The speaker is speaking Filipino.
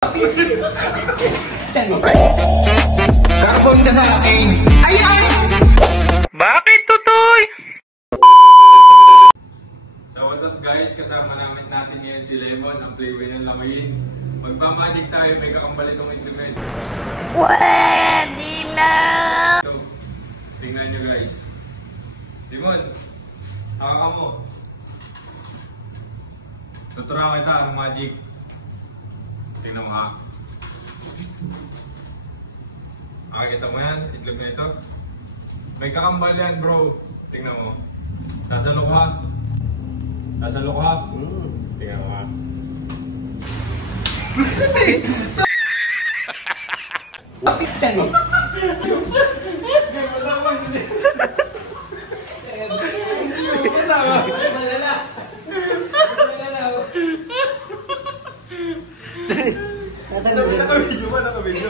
Carbon ka sa akin. Ay! Bakit, Tutoy? So what's up guys, kasama natin ngayon si Lemon, ang playboy ng Lamayin. Magmamagic tayo, may kakambal itong internet. Pwede na! So, tingnan nyo guys. Lemon, haka mo. Tuturuan kita ang magic. Tingnan mo ha. Makikita mo yan, itlog na ito. May kakambal yan bro. Tingnan mo. Sasalo ko ha. Sasalo ko ha. Tingnan mo ha. Lapit ka ni. Naka-video ba? Naka-video?